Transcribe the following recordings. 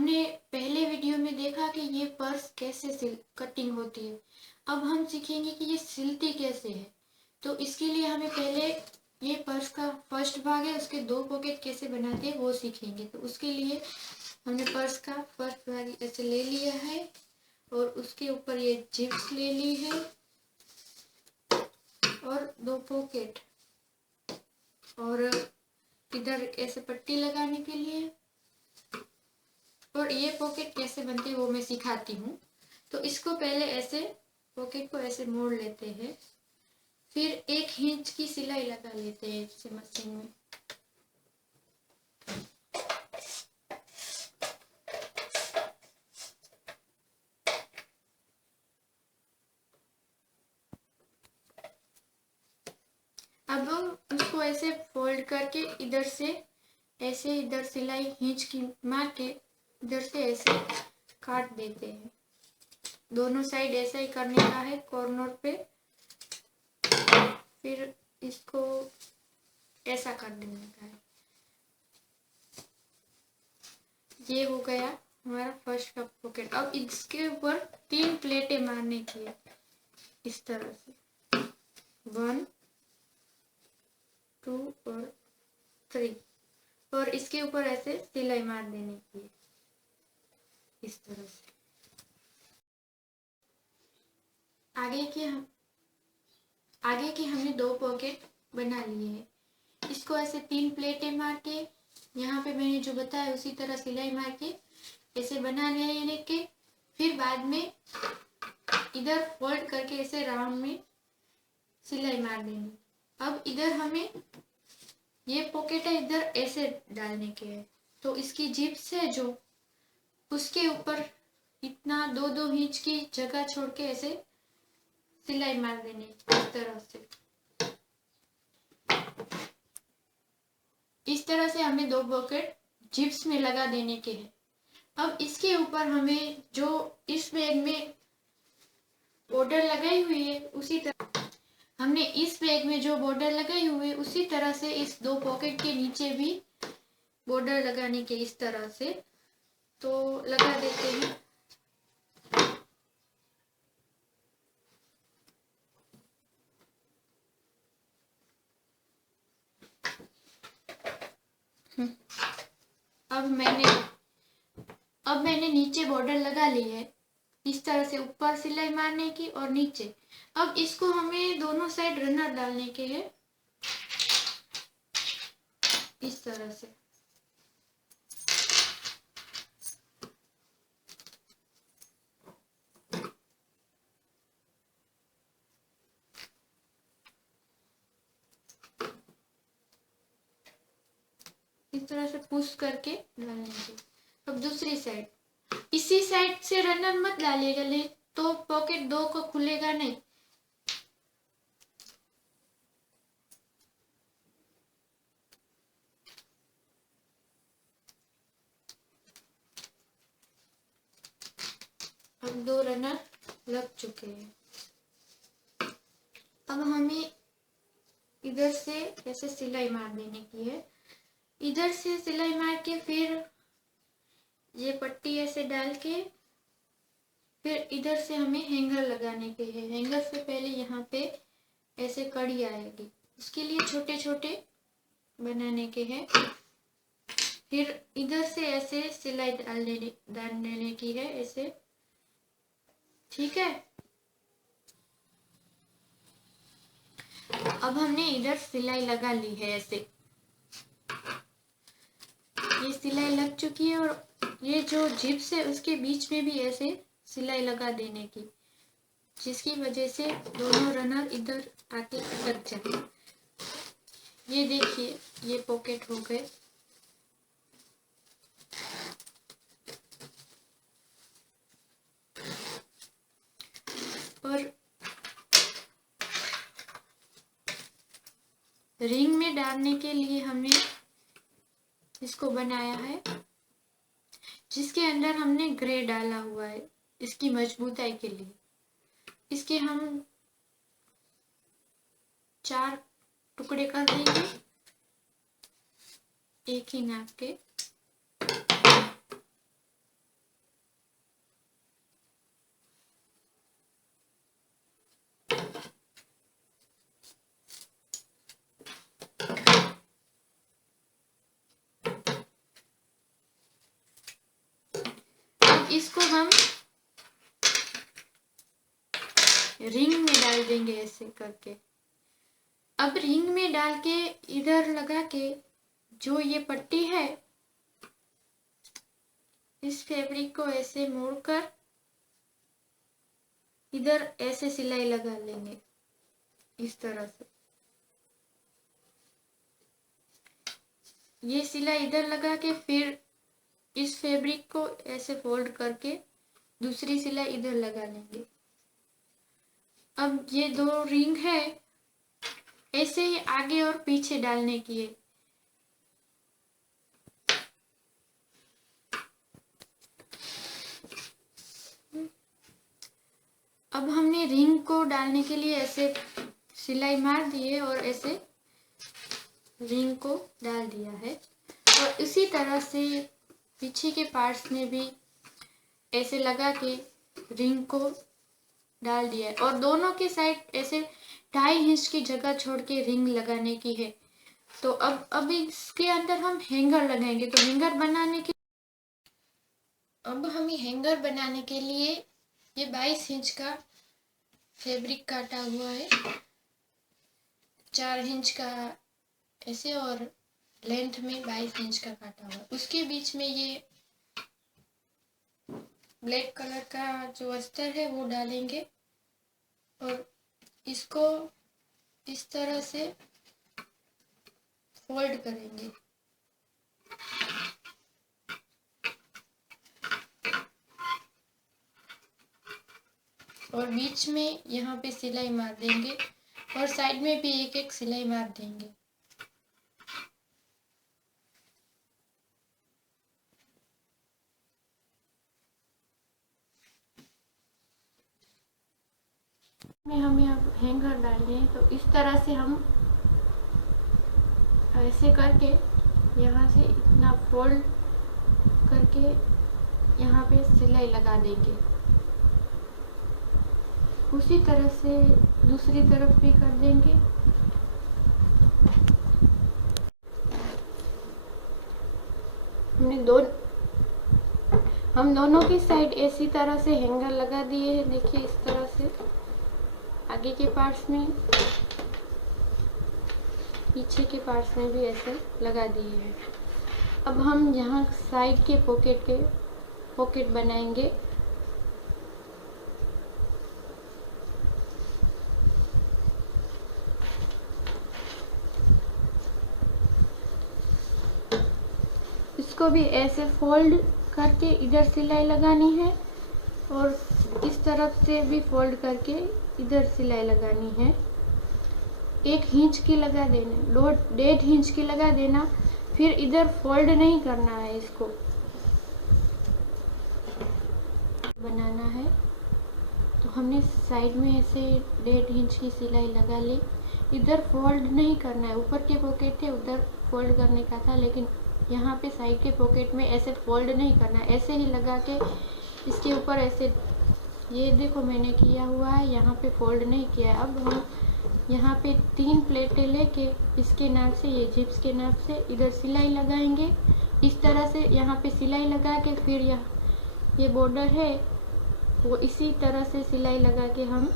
हमने पहले वीडियो में देखा कि ये पर्स कैसे कटिंग होती है। अब हम सीखेंगे कि ये सिलती कैसे है। तो इसके लिए हमें पहले ये पर्स का फर्स्ट भाग है, उसके 2 पॉकेट कैसे बनाते हैं वो सीखेंगे। तो उसके लिए हमने पर्स का फर्स्ट भाग ऐसे ले लिया है और उसके ऊपर ये जिप्स ले ली है और 2 पॉकेट और इधर ऐसे पट्टी लगाने के लिए। और ये पॉकेट कैसे बनते हैं वो मैं सिखाती हूँ। तो इसको पहले ऐसे पॉकेट को ऐसे मोड़ लेते हैं, फिर 1 इंच की सिलाई लगा लेते हैं इसे मशीन में। अब हम उसको ऐसे फोल्ड करके इधर से ऐसे इधर सिलाई खींच की मार के इधर से ऐसे काट देते हैं। दोनों साइड ऐसा ही करने का है कॉर्नर पे। फिर इसको ऐसा कर देने का है। ये हो गया हमारा फर्स्ट का पॉकेट। अब इसके ऊपर 3 प्लेटें मारने की है इस तरह से, 1 2 और 3। और इसके ऊपर ऐसे सिलाई मार देने की है इस तरह से। आगे के हमने 2 पॉकेट बना लिए हैं। इसको ऐसे 3 प्लेटें मार के यहाँ पे मैंने जो बताया उसी तरह सिलाई मार के ऐसे बना लेने के, फिर बाद में इधर फोल्ड करके ऐसे राउंड में सिलाई मार देनी। अब इधर हमें ये पॉकेट है, इधर ऐसे डालने के है। तो इसकी जिप्स है जो, उसके ऊपर इतना 2-2 इंच की जगह छोड़ के ऐसे सिलाई मार देनी इस तरह से। इस तरह से हमें 2 पॉकेट जिप्स में लगा देने के हैं। अब इसके ऊपर हमें जो इस बैग में बॉर्डर लगाई हुई है उसी तरह हमने इस बैग में जो बॉर्डर लगाई हुई है उसी तरह से इस 2 पॉकेट के नीचे भी बॉर्डर लगाने के इस तरह से। तो लगा देते हैं। अब मैंने नीचे बॉर्डर लगा ली है इस तरह से, ऊपर सिलाई मारने की और नीचे। अब इसको हमें दोनों साइड रनर डालने के हैं इस तरह से। इस तरह से पुश करके डालने के। अब दूसरी साइड, इसी साइड से रनर मत डालिएगा, ले तो पॉकेट 2 को खुलेगा नहीं। अब 2 रनर लग चुके हैं। अब हमें इधर से ऐसे सिलाई मार देने की है। इधर से सिलाई मार के फिर ये पट्टी ऐसे डाल के फिर इधर से हमें हैंगर लगाने के हैं। हैंगर से पहले यहाँ पे ऐसे कड़ी आएगी, उसके लिए छोटे छोटे बनाने के हैं। फिर इधर से ऐसे सिलाई डाल देने की है ऐसे, ठीक है। अब हमने इधर सिलाई लगा ली है ऐसे, ये सिलाई लग चुकी है। और ये जो जिप्स है उसके बीच में भी ऐसे सिलाई लगा देने की, जिसकी वजह से दोनों रनर इधर आके लग जाए। ये देखिए ये पॉकेट हो गए। और रिंग में डालने के लिए हमने इसको बनाया है, जिसके अंदर हमने ग्रे डाला हुआ है इसकी मजबूताई के लिए। इसके हम 4 टुकड़े कर देंगे एक ही नाप के। अब इसको हम रिंग में डाल देंगे ऐसे करके। अब रिंग में डाल के इधर लगा के जो ये पट्टी है इस फैब्रिक को ऐसे मोड़कर इधर ऐसे सिलाई लगा लेंगे इस तरह से। ये सिलाई इधर लगा के फिर इस फैब्रिक को ऐसे फोल्ड करके दूसरी सिलाई इधर लगा लेंगे। अब ये दो रिंग है ऐसे ही आगे और पीछे डालने की है। अब हमने रिंग को डालने के लिए ऐसे सिलाई मार दी है और ऐसे रिंग को डाल दिया है और इसी तरह से पीछे के पार्ट्स में भी ऐसे लगा के रिंग को डाल दिया है और दोनों के साइड ऐसे 2.5 इंच की जगह छोड़ के रिंग लगाने की है। तो अब इसके अंदर हम हैंगर लगाएंगे। तो हैंगर बनाने के लिए ये 22 इंच का फैब्रिक काटा हुआ है, 4 इंच का ऐसे और लेंथ में 22 इंच का काटा हुआ है। उसके बीच में ये ब्लैक कलर का जो अस्तर है वो डालेंगे और इसको इस तरह से फोल्ड करेंगे और बीच में यहाँ पे सिलाई मार देंगे और साइड में भी एक एक सिलाई मार देंगे। हमें अब हैंगर डालने हैं तो इस तरह से हम ऐसे करके यहाँ से इतना फोल्ड करके यहाँ पे सिलाई लगा देंगे। उसी तरह से दूसरी तरफ भी कर देंगे। हम दोनों की साइड इसी तरह से हैंगर लगा दिए हैं। देखिए इस तरह से आगे के पार्ट्स में, पीछे के पार्ट्स में भी ऐसे लगा दिए हैं। अब हम यहाँ साइड के पॉकेट बनाएंगे। इसको भी ऐसे फोल्ड करके इधर सिलाई लगानी है और इस तरफ से भी फोल्ड करके इधर सिलाई लगानी है। 1 इंच की लगा देना, 1.5 इंच की लगा देना। फिर इधर फोल्ड नहीं करना है, इसको बनाना है। तो हमने साइड में ऐसे 1.5 इंच की सिलाई लगा ली। इधर फोल्ड नहीं करना है, ऊपर के पॉकेट थे उधर फोल्ड करने का था, लेकिन यहाँ पे साइड के पॉकेट में ऐसे फोल्ड नहीं करना है, ऐसे ही लगा के इसके ऊपर ऐसे, ये देखो मैंने किया हुआ है, यहाँ पे फोल्ड नहीं किया है। अब हम यहाँ पे 3 प्लेटें लेके इसके नाप से, ये जिप्स के नाप से इधर सिलाई लगाएंगे। इस तरह से यहाँ पे सिलाई लगा के फिर ये बॉर्डर है वो इसी तरह से सिलाई लगा के हम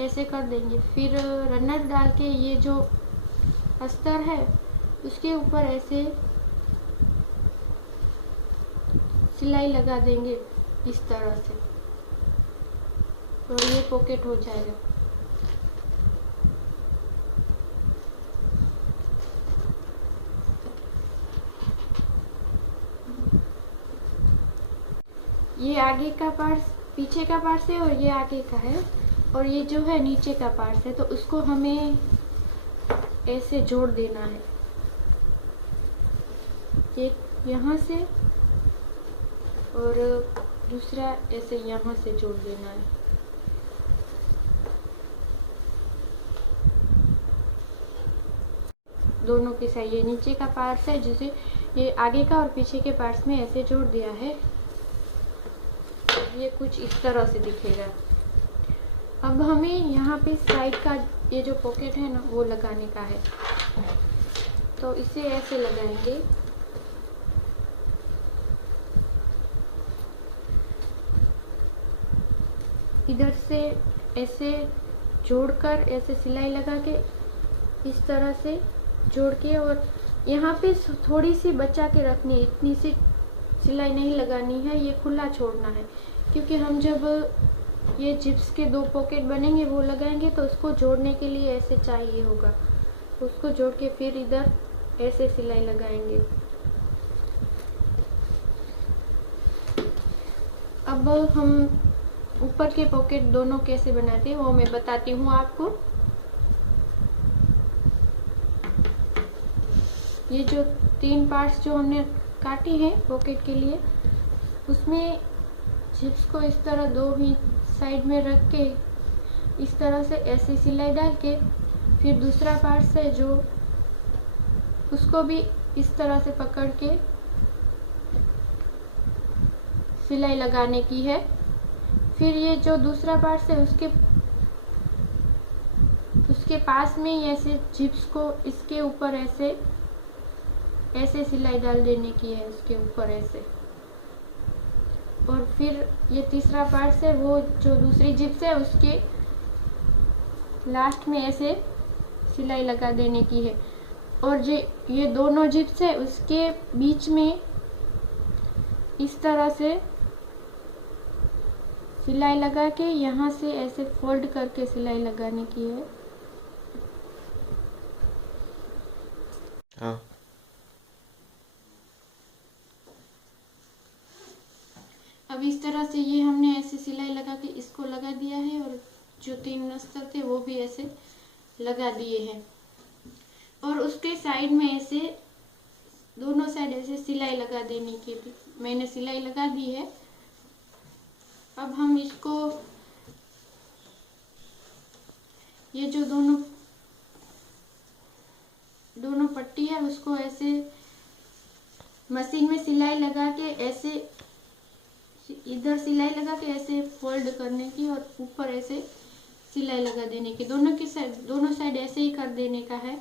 ऐसे कर देंगे। फिर रनर डाल के ये जो अस्तर है उसके ऊपर ऐसे सिलाई लगा देंगे इस तरह से और ये पॉकेट हो जाएगा। ये आगे का पार्ट, पीछे का पार्ट है और ये आगे का है और ये जो है नीचे का पार्ट है। तो उसको हमें ऐसे जोड़ देना है, एक यहाँ से और दूसरा ऐसे यहाँ से जोड़ देना है। दोनों के साइड ये नीचे का पार्ट है जिसे ये आगे का और पीछे के पार्ट्स में ऐसे जोड़ दिया है। ये कुछ इस तरह से दिखेगा। अब हमें यहाँ पे साइड का ये जो पॉकेट है ना वो लगाने का है, तो इसे ऐसे लगाएंगे इधर से ऐसे जोड़कर ऐसे सिलाई लगा के इस तरह से जोड़ के, और यहाँ पे थोड़ी सी बचा के रखनी है, इतनी सी सिलाई नहीं लगानी है, ये खुला छोड़ना है, क्योंकि हम जब ये जिप्स के 2 पॉकेट बनेंगे वो लगाएंगे तो उसको जोड़ने के लिए ऐसे चाहिए होगा, उसको जोड़ के फिर इधर ऐसे सिलाई लगाएंगे। अब हम ऊपर के पॉकेट दोनों कैसे बनाते हैं वो मैं बताती हूँ आपको। ये जो 3 पार्ट्स जो हमने काटे हैं पॉकेट के लिए, उसमें जिप्स को इस तरह 2 ही साइड में रख के इस तरह से ऐसे सिलाई डाल के, फिर दूसरा पार्ट है जो उसको भी इस तरह से पकड़ के सिलाई लगाने की है। फिर ये जो दूसरा पार्ट है उसके पास में ही ऐसे जिप्स को इसके ऊपर ऐसे सिलाई डाल देने की है, उसके ऊपर ऐसे। और फिर ये तीसरा पार्ट है वो जो दूसरी जिप्स है उसके लास्ट में ऐसे सिलाई लगा देने की है। और जो ये दोनों जिप्स है उसके बीच में इस तरह से सिलाई लगा के यहाँ से ऐसे फोल्ड करके सिलाई लगाने की है। हाँ। अब इस तरह से ये हमने ऐसे सिलाई लगा के इसको लगा दिया है, और जो 3 अस्तर थे वो भी ऐसे लगा दिए हैं, और उसके साइड में ऐसे दोनों साइड ऐसे सिलाई लगा देने की भी मैंने सिलाई लगा दी है। अब हम इसको ये जो दोनों पट्टी है उसको ऐसे मशीन में सिलाई लगा के ऐसे इधर सिलाई लगा के ऐसे फोल्ड करने की, और ऊपर ऐसे सिलाई लगा देने की, दोनों साइड ऐसे ही कर देने का है।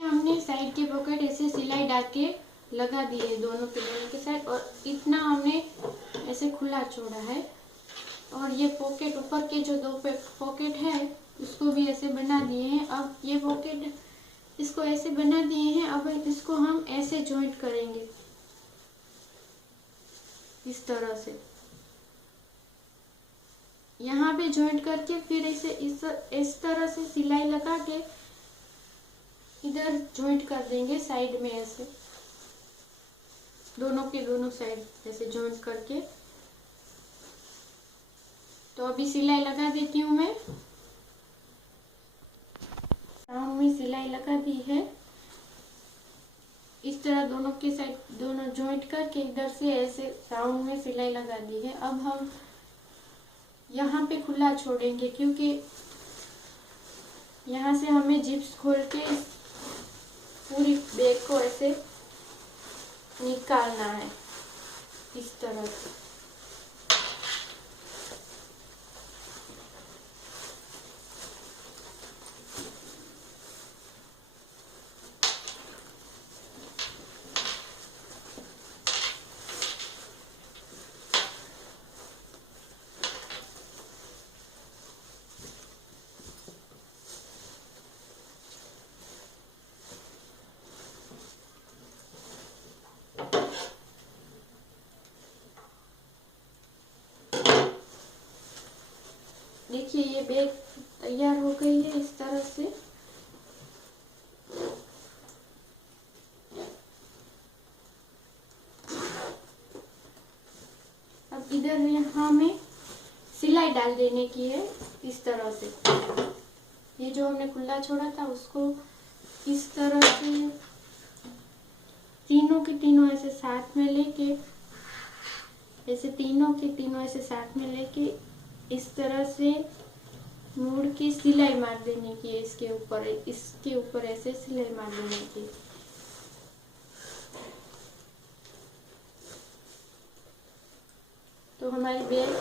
हमने साइड के पॉकेट ऐसे सिलाई डाल के लगा दिए दोनों के साइड, और इतना हमने ऐसे खुला छोड़ा है। और ये पॉकेट ऊपर के जो 2 पॉकेट है उसको भी ऐसे बना दिए हैं। अब ये पॉकेट इसको ऐसे बना दिए हैं, अब इसको हम ऐसे जॉइंट करेंगे इस तरह से, यहाँ पे जॉइंट करके फिर इसे इस तरह से सिलाई लगा के इधर जॉइंट कर देंगे साइड में, ऐसे दोनों के दोनों साइड ऐसे जॉइंट करके। तो अभी सिलाई लगा देती हूँ मैं। राउंड में सिलाई लगा दी है, इस तरह दोनों के साइड दोनों जॉइंट करके इधर से ऐसे राउंड में सिलाई लगा दी है। अब हम यहाँ पे खुला छोड़ेंगे, क्योंकि यहाँ से हमें जिप्स खोल के इस पूरी बैग को ऐसे निकालना है इस तरह से। देखिए ये बैग तैयार हो गई है इस तरह से। अब इधर यहाँ में सिलाई डाल देने की है इस तरह से। ये जो हमने खुला छोड़ा था उसको इस तरह से तीनों के तीनों ऐसे साथ में लेके, ऐसे तीनों के तीनों ऐसे साथ में लेके इस तरह से मोड़ की सिलाई मार देने की है, इसके ऊपर ऐसे सिलाई मार देने की। तो हमारी बैग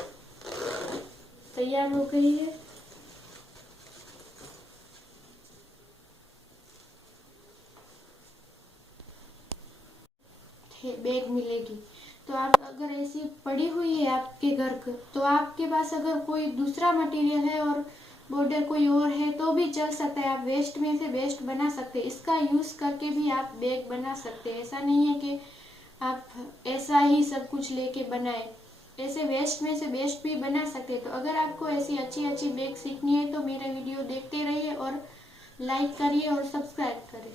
तैयार हो गई है। बैग मिलेगी। तो आप अगर ऐसी पड़ी हुई है आपके घर का, तो आपके पास अगर कोई दूसरा मटेरियल है और बॉर्डर कोई और है तो भी चल सकता है। आप वेस्ट में से बेस्ट बना सकते हैं। इसका यूज़ करके भी आप बैग बना सकते हैं। ऐसा नहीं है कि आप ऐसा ही सब कुछ लेके बनाए, ऐसे वेस्ट में से बेस्ट भी बना सकते हैं। तो अगर आपको ऐसी अच्छी अच्छी बैग सीखनी है तो मेरा वीडियो देखते रहिए और लाइक करिए और सब्सक्राइब करें।